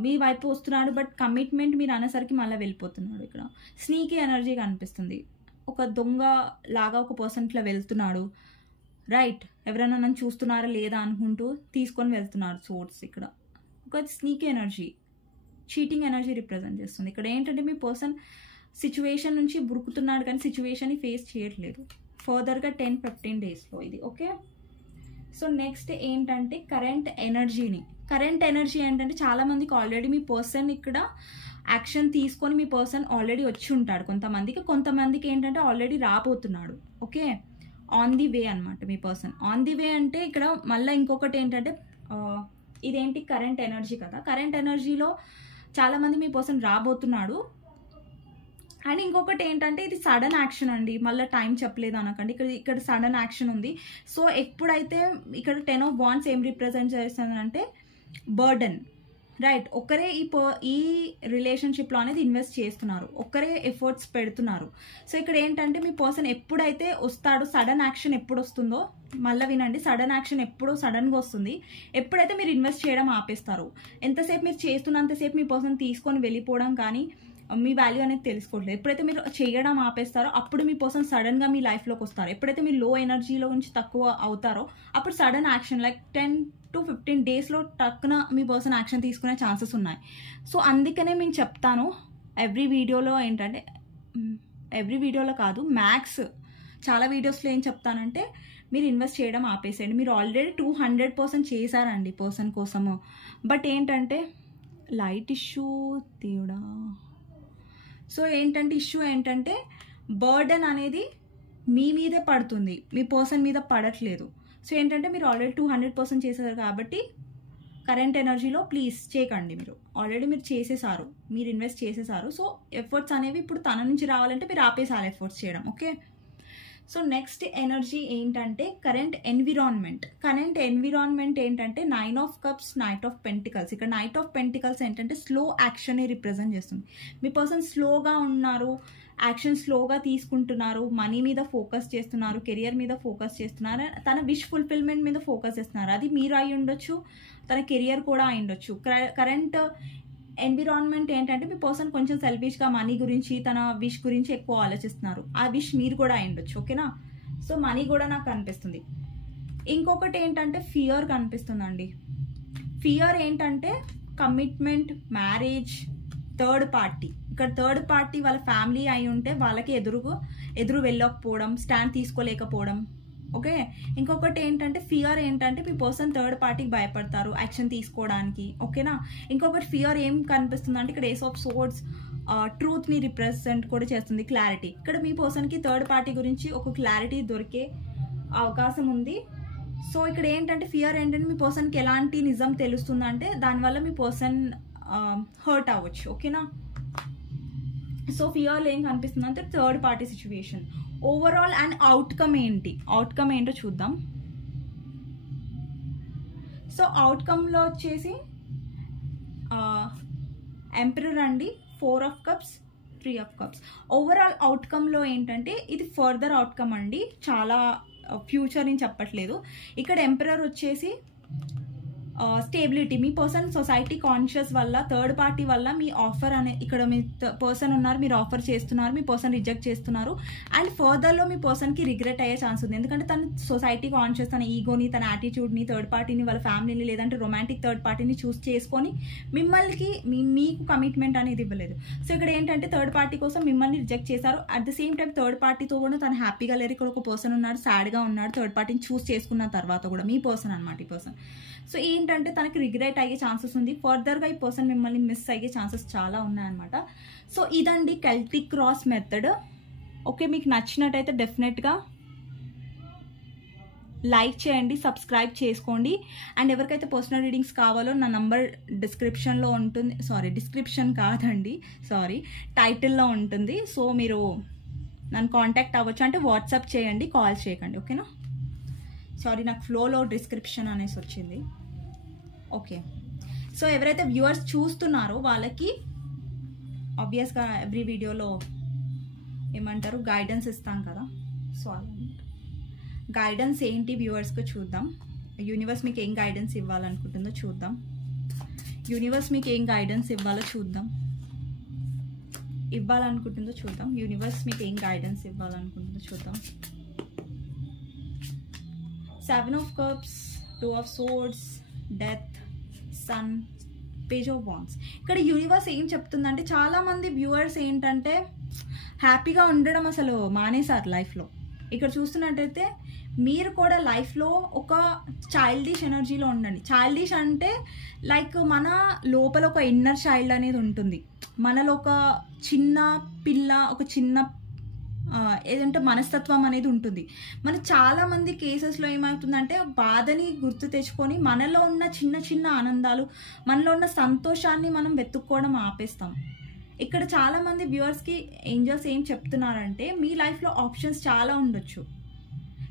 మీ వైపు వస్తున్నాడు, బట్ కమిట్మెంట్ మీరు అనేసరికి మళ్ళీ వెళ్ళిపోతున్నాడు. ఇక్కడ స్నీకీ ఎనర్జీ కనిపిస్తుంది. ఒక దొంగ లాగా ఒక పర్సన్ ఇట్లా వెళ్తున్నాడు, రైట్. ఎవరైనా నన్ను చూస్తున్నారా లేదా అనుకుంటూ తీసుకొని వెళ్తున్నాడు సోర్స్. ఇక్కడ ఒక sneaky energy, cheating energy represent చేస్తుంది. ఇక్కడ ఏంటంటే మీ పర్సన్ సిచ్యువేషన్ నుంచి బురుకుతున్నాడు కానీ సిచ్యువేషన్ని ఫేస్ చేయట్లేదు. ఫర్దర్గా 10-15 డేస్లో ఇది. ఓకే, సో నెక్స్ట్ ఏంటంటే కరెంట్ ఎనర్జీ ఏంటంటే చాలామందికి ఆల్రెడీ మీ పర్సన్ ఇక్కడ యాక్షన్ తీసుకొని మీ పర్సన్ ఆల్రెడీ వచ్చి ఉంటాడు. కొంతమందికి ఏంటంటే ఆల్రెడీ రాబోతున్నాడు. ఓకే, ఆన్ ది వే అనమాట మీ పర్సన్. ఆన్ ది వే అంటే ఇక్కడ మళ్ళీ ఇంకొకటి ఏంటంటే ఇదేంటి కరెంట్ ఎనర్జీ కదా, కరెంట్ ఎనర్జీలో చాలామంది మీ పర్సన్ రాబోతున్నాడు. అండ్ ఇంకొకటి ఏంటంటే ఇది సడన్ యాక్షన్ అండి, మళ్ళీ టైం చెప్పలేదు అనకండి, ఇక్కడ సడన్ యాక్షన్ ఉంది. సో ఎప్పుడైతే ఇక్కడ 10 of Wands ఏం రిప్రజెంట్ చేస్తుందంటే బర్డన్, రైట్? ఒకరే ఈ రిలేషన్షిప్లో అనేది ఇన్వెస్ట్ చేస్తున్నారు, ఒకరే ఎఫర్ట్స్ పెడుతున్నారు. సో ఇక్కడ ఏంటంటే మీ పర్సన్ ఎప్పుడైతే వస్తాడో, సడన్ యాక్షన్ ఎప్పుడు వస్తుందో, మళ్ళీ వినండి, సడన్ యాక్షన్ ఎప్పుడో సడన్గా వస్తుంది ఎప్పుడైతే మీరు ఇన్వెస్ట్ చేయడం ఆపేస్తారు. ఎంతసేపు మీరు చేస్తున్నంతసేపు మీ పర్సన్ తీసుకొని వెళ్ళిపోవడం కానీ మీ వాల్యూ అనేది తెలుసుకోవట్లేదు. ఎప్పుడైతే మీరు చేయడం ఆపేస్తారో అప్పుడు మీ పర్సన్ సడన్గా మీ లైఫ్లోకి వస్తారు. ఎప్పుడైతే మీరు లో ఎనర్జీలో నుంచి తక్కువ అవుతారో అప్పుడు సడన్ యాక్షన్ లైక్ 10 to 15 డేస్లో టక్కున మీ పర్సన్ యాక్షన్ తీసుకునే ఛాన్సెస్ ఉన్నాయి. సో అందుకనే నేను చెప్తాను ఎవ్రీ వీడియోలో కాదు, మ్యాక్స్ చాలా వీడియోస్లో ఏం చెప్తానంటే మీరు ఇన్వెస్ట్ చేయడం ఆపేసేయండి. మీరు ఆల్రెడీ 200% చేశారండి పర్సన్ కోసము. బట్ ఏంటంటే లైట్ ఇష్యూ దేవుడా. సో ఏంటంటే ఇష్యూ ఏంటంటే బర్డెన్ అనేది మీ మీదే పడుతుంది, మీ పర్సన్ మీద పడట్లేదు. సో ఏంటంటే మీరు ఆల్రెడీ 200% చేసేసారు కాబట్టి కరెంట్ ఎనర్జీలో ప్లీజ్ చేయకండి. మీరు ఆల్రెడీ మీరు చేసేసారు, మీరు ఇన్వెస్ట్ చేసేసారు. సో ఎఫర్ట్స్ అనేవి ఇప్పుడు తన నుంచి రావాలంటే మీరు ఆపేసారు ఎఫర్ట్స్ చేయడం. ఓకే, సో నెక్స్ట్ ఎనర్జీ ఏంటంటే కరెంట్ ఎన్విరాన్మెంట్ ఏంటంటే 9 of Cups, Knight of Pentacles. ఇక్కడ Knight of Pentacles ఏంటంటే స్లో యాక్షన్ని రిప్రజెంట్ చేస్తుంది. మీ పర్సన్ స్లోగా ఉన్నారు, యాక్షన్ స్లోగా తీసుకుంటున్నారు, మనీ మీద ఫోకస్ చేస్తున్నారు, కెరియర్ మీద ఫోకస్ చేస్తున్నారు, తన విష్ ఫుల్ఫిల్మెంట్ మీద ఫోకస్ చేస్తున్నారు. అది మీరు అయి ఉండొచ్చు, తన కెరియర్ కూడా అయి ఉండొచ్చు. కరెంట్ ఎన్విరాన్మెంట్ ఏంటంటే మీ పర్సన్ కొంచెం సెల్ఫిష్గా మనీ గురించి, తన విష్ గురించి ఎక్కువ ఆలోచిస్తున్నారు. ఆ విష్ మీరు కూడా అయి ఉండొచ్చు. ఓకేనా, సో మనీ కూడా నాకు కనిపిస్తుంది. ఇంకొకటి ఏంటంటే ఫియర్ కనిపిస్తుందండి. ఫియర్ ఏంటంటే కమిట్మెంట్, మ్యారేజ్, థర్డ్ పార్టీ. ఇక్కడ థర్డ్ పార్టీ వాళ్ళ ఫ్యామిలీ అయి ఉంటే వాళ్ళకి ఎదురు వెళ్ళకపోవడం, స్టాండ్ తీసుకోలేకపోవడం. ఓకే, ఇంకొకటి ఏంటంటే ఫియర్ ఏంటంటే మీ పర్సన్ థర్డ్ పార్టీకి భయపడతారు యాక్షన్ తీసుకోవడానికి. ఓకేనా, ఇంకొకటి ఫియర్ ఏం కనిపిస్తుంది అంటే ఇక్కడ ఏస్ ఆఫ్ సోర్డ్స్ ట్రూత్ని రిప్రజెంట్ కూడా చేస్తుంది, క్లారిటీ. ఇక్కడ మీ పర్సన్కి థర్డ్ పార్టీ గురించి ఒక క్లారిటీ దొరికే అవకాశం ఉంది. సో ఇక్కడ ఏంటంటే ఫియర్ ఏంటంటే మీ పర్సన్కి ఎలాంటి నిజం తెలుస్తుందంటే దానివల్ల మీ పర్సన్ హర్ట్ అవ్వచ్చు. ఓకేనా, సో ఫియర్లో ఏం కనిపిస్తుంది అంటే third party situation. Overall and outcome ఏంటో చూద్దాం. సో అవుట్కమ్లో వచ్చేసి ఎంపరర్ అండి, 4 of Cups, 3 of Cups. Overall అవుట్కమ్లో ఏంటంటే ఇది ఫర్దర్ అవుట్కమ్ అండి, చాలా ఫ్యూచర్ అని చెప్పట్లేదు. ఇక్కడ ఎంపరర్ వచ్చేసి స్టేబిలిటీ. మీ పర్సన్ సొసైటీ కాన్షియస్ వల్ల, థర్డ్ పార్టీ వల్ల మీ ఆఫర్ అనే, ఇక్కడ మీ పర్సన్ ఉన్నారు, మీరు ఆఫర్ చేస్తున్నారు, మీ పర్సన్ రిజెక్ట్ చేస్తున్నారు. అండ్ ఫర్దర్లో మీ పర్సన్కి రిగ్రెట్ అయ్యే ఛాన్స్ ఉంది. ఎందుకంటే తన సొసైటీ కాన్షియస్, తన ఈగోని, తన యాటిట్యూడ్ని, థర్డ్ పార్టీని, వాళ్ళ ఫ్యామిలీని, లేదంటే రొమాంటిక్ థర్డ్ పార్టీని చూస్ చేసుకొని మీకు కమిట్మెంట్ అనేది ఇవ్వలేదు. సో ఇక్కడ ఏంటంటే థర్డ్ పార్టీ కోసం మిమ్మల్ని రిజెక్ట్ చేశారు. At the same time third పార్టీతో కూడా తను హ్యాపీగా లేరు. ఇక్కడ ఒక పర్సన్ ఉన్నాడు, సాడ్గా ఉన్నాడు, థర్డ్ పార్టీని చూస్ చేసుకున్న తర్వాత కూడా మీ పర్సన్ అనమాట ఈ పర్సన్. సో ఏంటంటే తనకి రిగ్రెట్ అయ్యే ఛాన్సెస్ ఉంది. ఫర్దర్గా ఈ పర్సన్ మిమ్మల్ని మిస్ అయ్యే ఛాన్సెస్ చాలా ఉన్నాయన్నమాట. సో ఇదండి కెల్టిక్ క్రాస్ మెథడ్. ఓకే, మీకు నచ్చినట్టయితే డెఫినెట్గా లైక్ చేయండి, సబ్స్క్రైబ్ చేసుకోండి. అండ్ ఎవరికైతే పర్సనల్ రీడింగ్స్ కావాలో నా నంబర్ డిస్క్రిప్షన్లో ఉంటుంది. టైటిల్లో ఉంటుంది. సో మీరు నన్ను కాంటాక్ట్ అవ్వచ్చు, అంటే వాట్సాప్ చేయండి, కాల్ చేయకండి. ఓకేనా, నాకు ఫ్లోలో డిస్క్రిప్షన్ అనేసి వచ్చింది. ఓకే, సో ఎవరైతే వ్యూవర్స్ చూస్తున్నారో వాళ్ళకి ఆబ్వియస్గా ఎవ్రీ వీడియోలో ఏమంటారు గైడెన్స్ ఇస్తాం కదా. సో గైడెన్స్ ఏంటి వ్యూవర్స్కి చూద్దాం. యూనివర్స్ మీకు ఏం గైడెన్స్ ఇవ్వాలనుకుంటుందో చూద్దాం. యూనివర్స్ మీకు ఏం గైడెన్స్ ఇవ్వాలనుకుంటుందో చూద్దాం. యూనివర్స్ మీకు ఏం గైడెన్స్ ఇవ్వాలనుకుంటుందో చూద్దాం. 7 of Cups, 2 of Swords, Death, Sun, Page of Wands. ఇక్కడ యూనివర్స్ ఏం చెప్తుందంటే చాలా మంది వ్యూవర్స్ ఏంటంటే హ్యాపీగా ఉండడం అసలు మానేశారు లైఫ్లో. ఇక్కడ చూస్తున్నట్టయితే మీరు కూడా లైఫ్లో ఒక చైల్డిష్ ఎనర్జీలో ఉండండి. చైల్డిష్ అంటే లైక్ మన లోపల ఒక ఇన్నర్ చైల్డ్ అనేది ఉంటుంది, మనలో ఒక చిన్న పిల్ల, ఒక చిన్న ఏదంటే మనస్తత్వం అనేది ఉంటుంది. మన చాలా మంది కేసెస్లో ఏమవుతుందంటే బాధని గుర్తు తెచ్చుకొని మనలో ఉన్న చిన్న చిన్న ఆనందాలు, మనలో ఉన్న సంతోషాన్ని మనం వెతుక్కోవడం ఆపేస్తాం. ఇక్కడ చాలా మంది వ్యూవర్స్కి ఏంజల్స్ ఏం చెప్తున్నారంటే మీ లైఫ్లో ఆప్షన్స్ చాలా ఉండొచ్చు,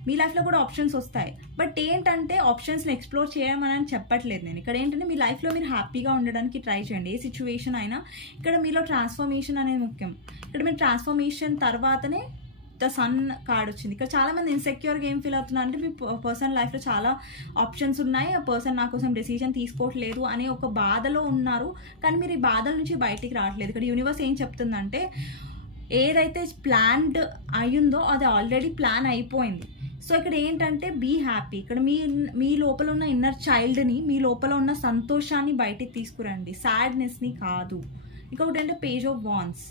మీ లైఫ్లో కూడా ఆప్షన్స్ వస్తాయి. బట్ ఏంటంటే ఆప్షన్స్ని ఎక్స్ప్లోర్ చేయమని చెప్పట్లేదు నేను. ఇక్కడ ఏంటంటే మీ లైఫ్లో మీరు హ్యాపీగా ఉండడానికి ట్రై చేయండి, ఏ సిచ్యువేషన్ అయినా. ఇక్కడ మీలో ట్రాన్స్ఫర్మేషన్ అనేది ముఖ్యం. ఇక్కడ మీరు ట్రాన్స్ఫర్మేషన్ తర్వాతనే ద సన్ కార్డ్ వచ్చింది. ఇక్కడ చాలా మంది ఇన్సెక్యూర్గా ఏం ఫీల్ అవుతున్నారు అంటే మీ పర్సన్ లైఫ్లో చాలా ఆప్షన్స్ ఉన్నాయి, ఆ పర్సన్ నా కోసం డెసిషన్ తీసుకోవట్లేదు అనే ఒక బాధలో ఉన్నారు. కానీ మీరు ఈ బాధల నుంచి బయటికి రావట్లేదు. ఇక్కడ యూనివర్స్ ఏం చెప్తుందంటే ఏదైతే ప్లాన్డ్ అయ్యిందో అది ఆల్రెడీ ప్లాన్ అయిపోయింది. సో ఇక్కడ ఏంటంటే బీ హ్యాపీ. ఇక్కడ మీ లోపల ఉన్న ఇన్నర్ చైల్డ్ని, మీ లోపల ఉన్న సంతోషాన్ని బయటికి తీసుకురండి, సాడ్నెస్ని కాదు. ఇంకొకటి అంటే పేజ్ ఆఫ్ వాన్స్.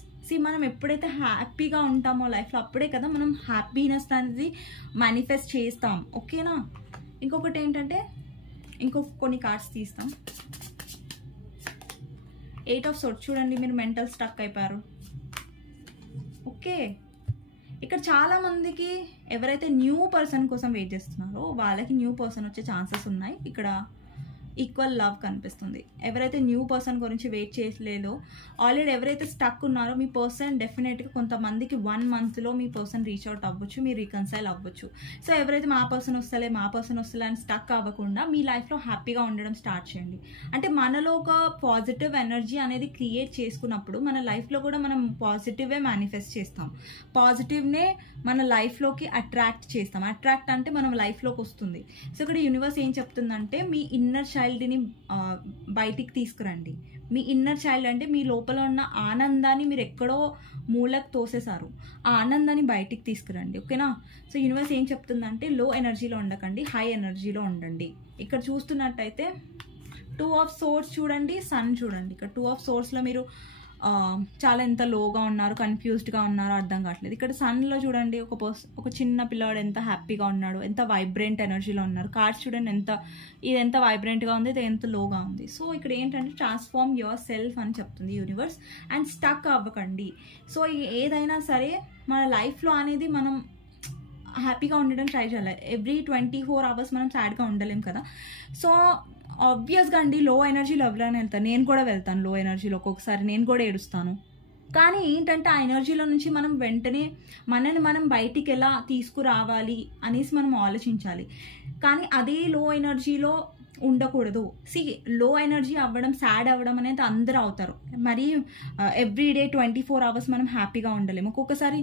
మనం ఎప్పుడైతే హ్యాపీగా ఉంటామో లైఫ్లో అప్పుడే కదా మనం హ్యాపీనెస్ అనేది మేనిఫెస్ట్ చేస్తాం, ఓకేనా. ఇంకొకటి ఏంటంటే కొన్ని కార్డ్స్ తీస్తాం. 8 ఆఫ్ సోర్డ్స్ చూడండి, మీరు మెంటల్ స్టక్ అయిపోయారు, ఓకే. ఇక్కడ చాలా మందికి ఎవరైతే న్యూ పర్సన్ కోసం వెయిట్ చేస్తున్నారో వాళ్ళకి న్యూ పర్సన్ వచ్చే ఛాన్సెస్ ఉన్నాయి. ఇక్కడ ఈక్వల్ లవ్ కనిపిస్తుంది. ఎవరైతే న్యూ పర్సన్ గురించి వెయిట్ చేయలేదో, ఆల్రెడీ ఎవరైతే స్టక్ ఉన్నారో మీ పర్సన్ డెఫినెట్గా కొంతమందికి 1 మంత్లో మీ పర్సన్ రీచ్ అవుట్ అవ్వచ్చు, మీరు రీకన్సైల్ అవ్వచ్చు. సో ఎవరైతే మా పర్సన్ వస్తలే అని స్టక్ అవ్వకుండా మీ లైఫ్లో హ్యాపీగా ఉండడం స్టార్ట్ చేయండి. అంటే మనలో ఒక పాజిటివ్ ఎనర్జీ అనేది క్రియేట్ చేసుకున్నప్పుడు మన లైఫ్లో కూడా మనం పాజిటివే మేనిఫెస్ట్ చేస్తాం, పాజిటివ్నే మన లైఫ్లోకి అట్రాక్ట్ చేస్తాం. అట్రాక్ట్ అంటే మనం లైఫ్లోకి వస్తుంది. సో ఇక్కడ యూనివర్స్ ఏం చెప్తుందంటే మీ ఇన్నర్ చైల్డ్ని బయటికి తీసుకురండి. మీ ఇన్నర్ చైల్డ్ అంటే మీ లోపల ఉన్న ఆనందాన్ని మీరు ఎక్కడో మూలకు తోసేశారు, ఆ ఆనందాన్ని బయటికి తీసుకురండి, ఓకేనా. సో యూనివర్స్ ఏం చెప్తుందంటే లో ఎనర్జీలో ఉండకండి, హై ఎనర్జీలో ఉండండి. ఇక్కడ చూస్తున్నట్టయితే 2 ఆఫ్ సోర్స్ చూడండి, సన్ చూడండి. ఇక్కడ 2 ఆఫ్ సోర్స్లో మీరు చాలా ఎంత లోగా ఉన్నారు, కన్ఫ్యూజ్డ్గా ఉన్నారు, అర్థం కావట్లేదు. ఇక్కడ సన్లో చూడండి ఒక చిన్న పిల్లవాడు ఎంత హ్యాపీగా ఉన్నాడు, ఎంత వైబ్రెంట్ ఎనర్జీలో ఉన్నారు. కార్డ్స్ చూడండి ఇది ఎంత వైబ్రెంట్గా ఉంది, ఇది ఎంత లోగా ఉంది. సో ఇక్కడ ఏంటంటే ట్రాన్స్ఫార్మ్ యువర్ సెల్ఫ్ అని చెప్తుంది యూనివర్స్. అండ్ స్టక్ అవ్వకండి. సో ఏదైనా సరే మన లైఫ్లో అనేది మనం హ్యాపీగా ఉండడం ట్రై చేయాలి. ఎవ్రీ 24 అవర్స్ మనం సాడ్గా ఉండలేం కదా. సో ఆబ్వియస్గా అండి లో ఎనర్జీలో ఎవరైనా వెళ్తాను, నేను కూడా వెళ్తాను లో ఎనర్జీలో, ఒక్కొక్కసారి నేను కూడా ఏడుస్తాను. కానీ ఏంటంటే ఆ ఎనర్జీలో నుంచి మనం వెంటనే మనని మనం బయటికి ఎలా తీసుకురావాలి అనేసి మనం ఆలోచించాలి. కానీ అదే లో ఎనర్జీలో ఉండకూడదు. లో ఎనర్జీ అవ్వడం, సాడ్ అవ్వడం అనేది అందరూ అవుతారు. మరి ఎవ్రీడే 24 అవర్స్ మనం హ్యాపీగా ఉండలేము. ఒక్కొక్కసారి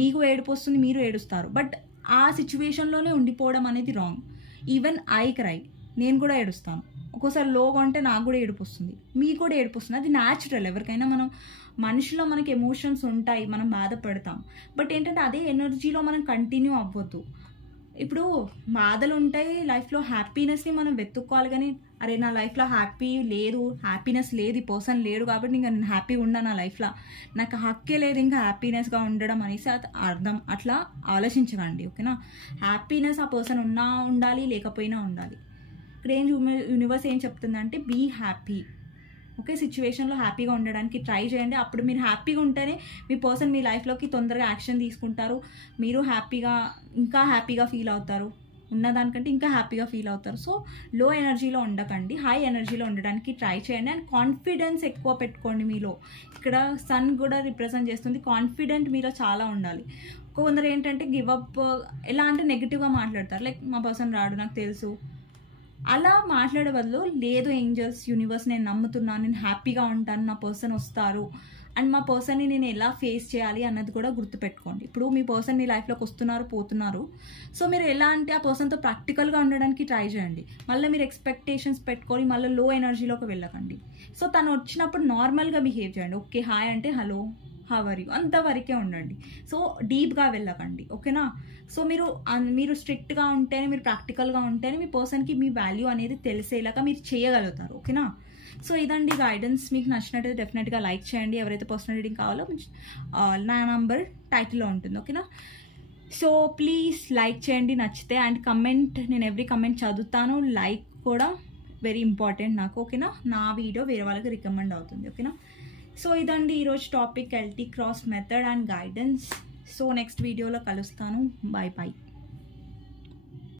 మీకు ఏడుపు వస్తుంది, మీరు ఏడుస్తారు. బట్ ఆ సిచ్యువేషన్లోనే ఉండిపోవడం అనేది రాంగ్. ఈవెన్ ఐ క్రై, నేను కూడా ఏడుస్తాను. ఒక్కోసారి లోగా ఉంటే నాకు కూడా ఏడుపు వస్తుంది, మీకు కూడా ఏడుపు వస్తుంది. అది న్యాచురల్. ఎవరికైనా మనిషిలో మనకి ఎమోషన్స్ ఉంటాయి, మనం బాధపడతాం. బట్ ఏంటంటే అదే ఎనర్జీలో మనం కంటిన్యూ అవ్వద్దు. ఇప్పుడు బాధలు ఉంటాయి లైఫ్లో, హ్యాపీనెస్ని మనం వెతుక్కోవాలి. కానీ అరే నా లైఫ్లో హ్యాపీనెస్ లేదు, ఈ పర్సన్ లేడు కాబట్టి ఇంకా నేను హ్యాపీగా ఉన్నా, నా లైఫ్లో నాకు హక్కే లేదు ఇంకా హ్యాపీనెస్గా ఉండడం అనేసి అర్థం అట్లా ఆలోచించకండి, ఓకేనా. హ్యాపీనెస్ ఆ పర్సన్ ఉండాలి, లేకపోయినా ఉండాలి. ఇక్కడ యూనివర్స్ ఏం చెప్తుందంటే బీ హ్యాపీ, ఓకే. సిచ్యువేషన్లో హ్యాపీగా ఉండడానికి ట్రై చేయండి. అప్పుడు మీరు హ్యాపీగా ఉంటేనే మీ పర్సన్ మీ లైఫ్లోకి తొందరగా యాక్షన్ తీసుకుంటారు, మీరు ఇంకా హ్యాపీగా ఫీల్ అవుతారు, ఉన్నదానికంటే ఇంకా హ్యాపీగా ఫీల్ అవుతారు. సో లో ఎనర్జీలో ఉండకండి, హై ఎనర్జీలో ఉండడానికి ట్రై చేయండి. అండ్ కాన్ఫిడెన్స్ ఎక్కువ పెట్టుకోండి మీలో. ఇక్కడ సన్ కూడా రిప్రజెంట్ చేస్తుంది, కాన్ఫిడెంట్ మీలో చాలా ఉండాలి. కొందరు ఏంటంటే గివప్, ఎలా అంటే నెగిటివ్గా మాట్లాడతారు, లైక్ మా పర్సన్ రాడు నాకు తెలుసు, అలా మాట్లాడే బదులు లేదు ఏంజల్స్, యూనివర్స్ నేను నమ్ముతున్నాను, నేను హ్యాపీగా ఉంటాను, నా పర్సన్ వస్తారు అండ్ మా పర్సన్ని నేను ఎలా ఫేస్ చేయాలి అన్నది కూడా గుర్తుపెట్టుకోండి. ఇప్పుడు మీ పర్సన్ మీ లైఫ్లోకి వస్తున్నారు, పోతున్నారు. సో మీరు ఎలా అంటే ఆ పర్సన్తో ప్రాక్టికల్గా ఉండడానికి ట్రై చేయండి. మళ్ళీ మీరు ఎక్స్పెక్టేషన్స్ పెట్టుకొని మళ్ళీ లో ఎనర్జీలోకి వెళ్ళకండి. సో తను వచ్చినప్పుడు నార్మల్గా బిహేవ్ చేయండి. ఓకే హాయ్ అంటే హలో హౌ ఆర్ యూ అంతవరకే ఉండండి. సో డీప్గా వెళ్ళకండి, ఓకేనా. సో మీరు స్ట్రిక్ట్గా ఉంటేనే, మీరు ప్రాక్టికల్గా ఉంటేనే మీ పర్సన్కి మీ వాల్యూ అనేది తెలిసేలాగా మీరు చేయగలుగుతారు, ఓకేనా. సో ఇదండి గైడెన్స్. మీకు నచ్చినట్టయితే డెఫినెట్గా లైక్ చేయండి. ఎవరైతే పర్సనల్ రీడింగ్ కావాలో నా నంబర్ టైటిల్లో ఉంటుంది, ఓకేనా. సో ప్లీజ్ లైక్ చేయండి నచ్చితే, అండ్ కమెంట్, నేను ఎవ్రీ కమెంట్ చదువుతాను. లైక్ కూడా వెరీ ఇంపార్టెంట్ నాకు, ఓకేనా? నా వీడియో వేరే వాళ్ళకి రికమెండ్ అవుతుంది, ఓకేనా? సో ఇదండి ఈరోజు topic, LT cross method and guidance. So next వీడియోలో కలుస్తాను. Bye bye.